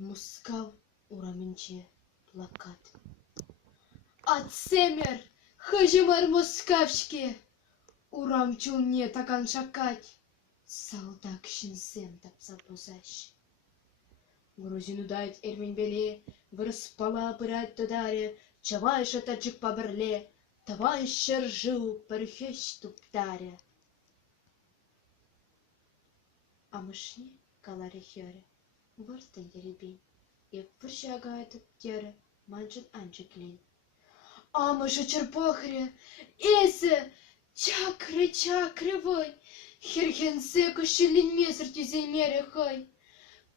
Мускав ураменче плакат. Атсемер, хыжымар мускавшке, урам чулне такан шакать, салдак шинсем тапса бозаш. Грузину дать эрмень беле, вырспала пырать тодаре, чавайша таджик паберле, тавай шержу пархещ туптаря. А мышне каларе хёре, выртын еребень, и выршагает тёре, манчын анчыклен. А мышы черпохре, эсе, чакры вой, херхенсе кушилин меср тюзельмере хой.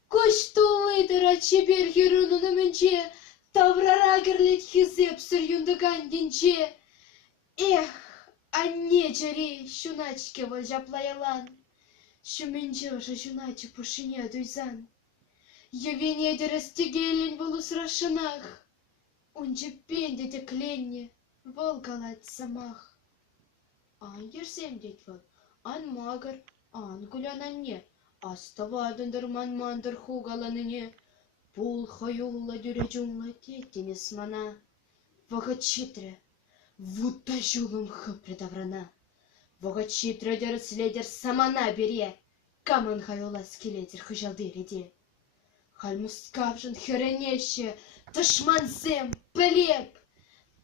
Коштулы дырачи бер херуну менче, таврарагерлет хизеп сырюндаган денче. Эх, а нечери щуначке вожаплаялан, щуменче уже щуначе пушине дуйзан. Явине дерастигелень волус рашинах, унче пендите кленне, волгалать самах. Ан ерсем детвал, ан магар, ан кулянанне, аставадындыр мандыр хугаланыне, пул хаюлла дюрежумла тетенес мана. Вагачитре, вута жулым хыпре даврана. Вагачитре дерследер самана бере, камын хаюла скелетер хыжалдыреде. Хальмускавжын херенеще, тышмансем, плеб,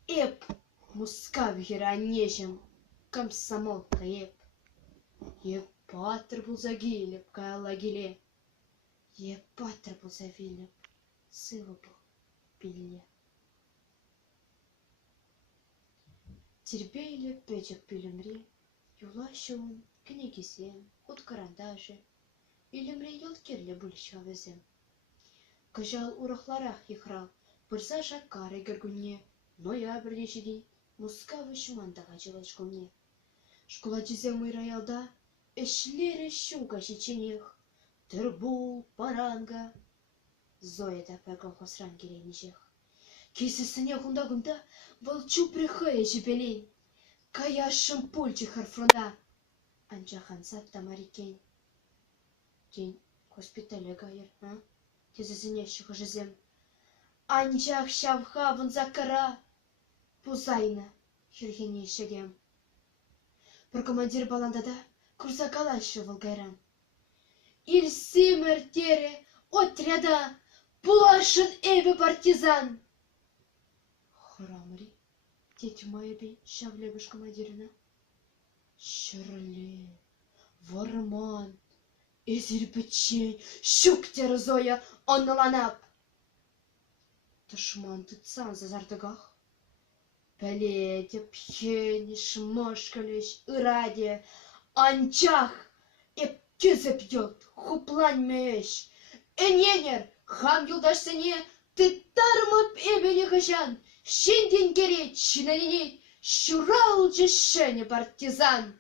эп, мускав херанежем, комсомолка еп. Епатр булза гилеп, кайла гиле. Епатр булза вилеп, сылы был пиле. Терпейле печек пилемре, юла шоун, книгисем, ход карандаши, илемре елткерле бульща везем. Кыжал урахларах ехрал, пырса шаккары гергунне, ноябрьнеші дей, мускавы шумандага жылашкунне. Школа чизем ыйраялда, эшлере щука шеченех, тырбул, паранга. Зоя да пәгіл хосран керенежех. Кейсісіне хундагында, волчу прихая жепелей, кая шымпульчы харфронда. Анчахан сатта марикен. День госпиталя гайыр, а? Тезізіне шығы жызем. Анчах шавха вынзакара, пузайна, хюрхене шедем. Бір командир баландада курсакалашы волгайран. Ильсимер тере отряда пулашын эбі партизан. Храмри, тетю моя бей шавлебыш командирина. Шырле, варман, эзірбічен, шуктер зоя онныланап. Тышман тұтсан зазардығақ. Пәледе, пхені, шмошкалеш, ыраде, анчах, эп кезіп ет, хуплан меш. Эненер, хам юлдашсыне, ты тармып эбені қышан, шенден керет, шинаненет, шурал жешені партизан.